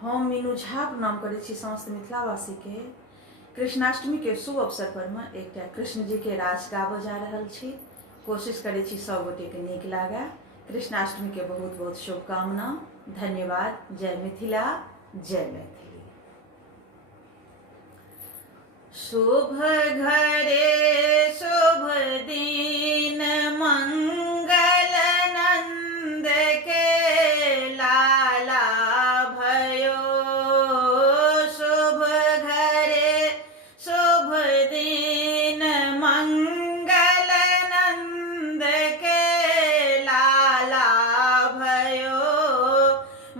हम मीनू झा प्रणाम करै छी समस्त मिथिलावासी के। कृष्णाष्टमी के शुभ अवसर पर में एक कृष्ण जी के रास गाबो जा रहल छी। कोशिश करै छी सब गोटे के नीक लागे। कृष्णाष्टमी के बहुत बहुत शुभकामना। धन्यवाद। जय मिथिला, जय मैथिली। शुभ घरे शुभ दिन मंगल नंद के लाला भयो। शुभ घरे शुभ दिन मंगल नंद के लाला भयो।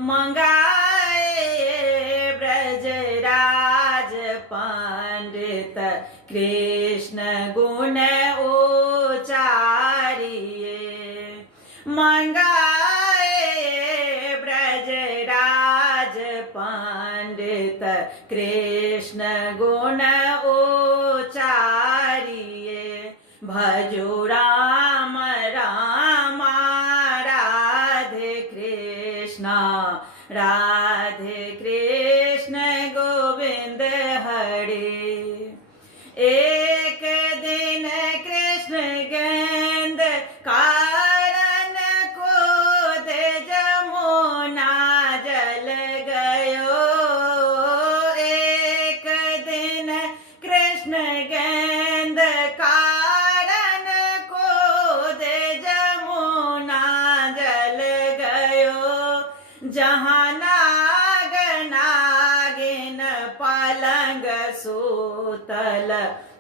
मंगाए ब्रजराज पंडित कृष्ण गुण उचारिए। मंगाए ब्रजराज पंडित कृष्ण गुण उचारिए। भजो राम राम राधे कृष्ण राधे कृष्ण गोविंद हरे। एक दिन कृष्ण गेंद कारण कूद जमुना जल गयो। एक दिन कृष्ण गेंद कारण कूद जमुना जल गयो। जहाँ नाग नागिन पलंग सूतल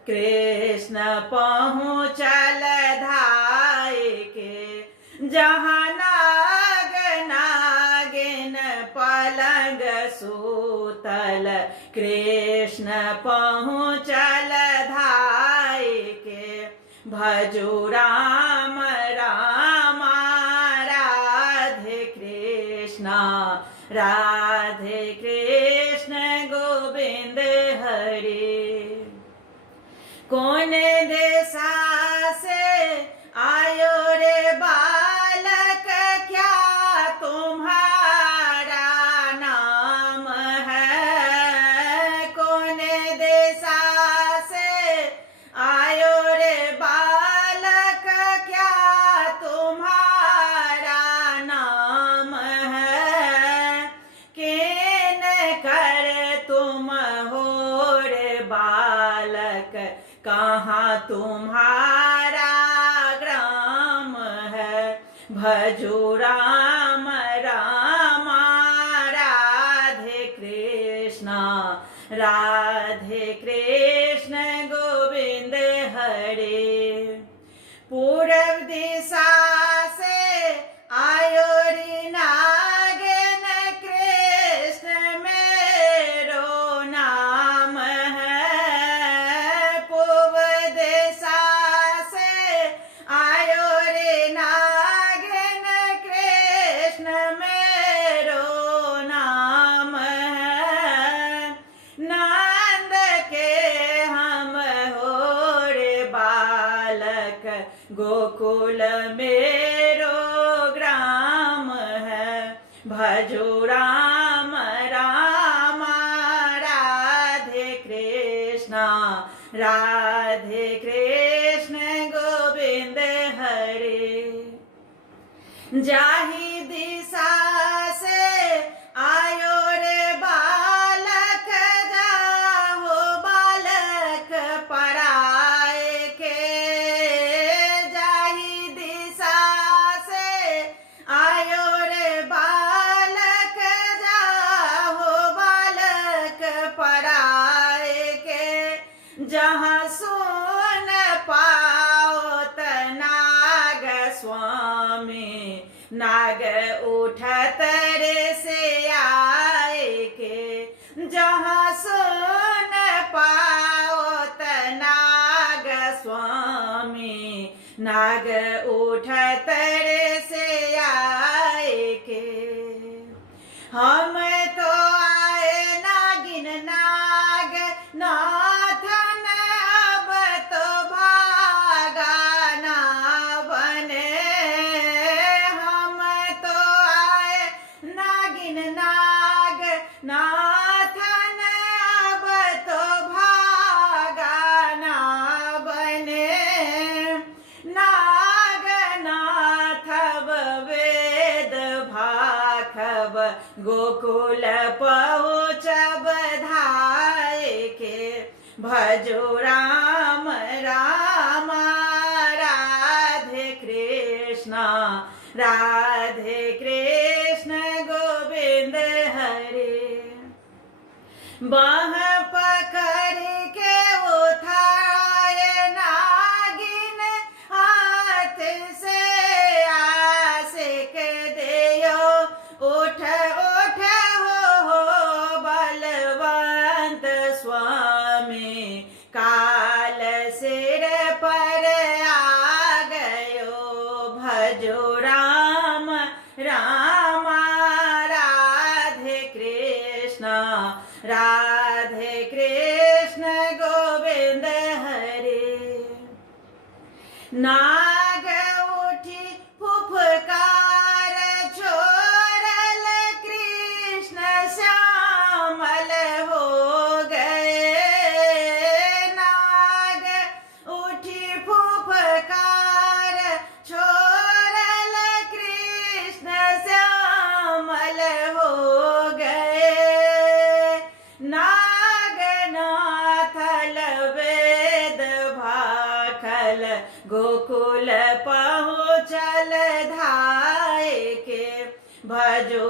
कृष्ण पहुँचल धाय के। जहाँ नाग नागिन पलंग सूतल कृष्ण पहुँचल धाय के। भजो राम राम राधे कृष्ण राधे कृष्ण गोविंद हरे। कौन देशा से आयो रे बालक, क्या तुम्हारा नाम है? कौन देशा से आयो रे बालक, क्या तुम्हारा नाम है? किन कर तुम हो रे बालक, कहाँ तुम्हारा ग्राम है? भजो राम राम राधे कृष्ण राधे कृष्ण गोविंद हरे। पूरब दिशा से आयो रे नागिन, कृष्ण मेरो नाम है। पूर्व दिशा से आयो रे नागिन, कृष्ण मेरो नाम है। नंद के हम हो रे बालक, गोकुल मेरो ग्राम है। भजो राम राम राधे कृष्ण राधे कृष्ण गोविंद हरे। जाहि दिशा से आयो रे बालक, जाहो बालक पराए के। जाहि दिशा से आयो रे बालक, जाहो बालक पराए के। जहाँ सुन पाओ नाग स्वामी, नाग उठत रे से आए के। जहाँ सुन पाओ नाग स्वामी, नाग उठत रे से आए के। हम तो आए नागिन नाग नाथन, अब तो भागा ना बने। हम तो आए नागिन नाग नाथन अब तो भागा ना बने, नागनाथब वेद भाखब गोकुल पहुँचब धाय के, भजो राम राम राधे कृष्ण राधे कृष्ण गोविंद हरे। बाह पकड़ के उठाए नागिन हाथ से, आशिक देयो उठ उठ हो बलवंत स्वामी, काल सिर पर आ गयो, भजो राम राम राधे कृष्ण राधे कृष्ण गोविंद हरे। नाग उठी फुफकार छोड़ल, कृष्ण श्यामल हो गए, नाग उठी फुफकार छोड़ल, कृष्ण श्यामल हो गए, नागनाथल वेद भाखल गोकुल पहुँचल धाय के, भजो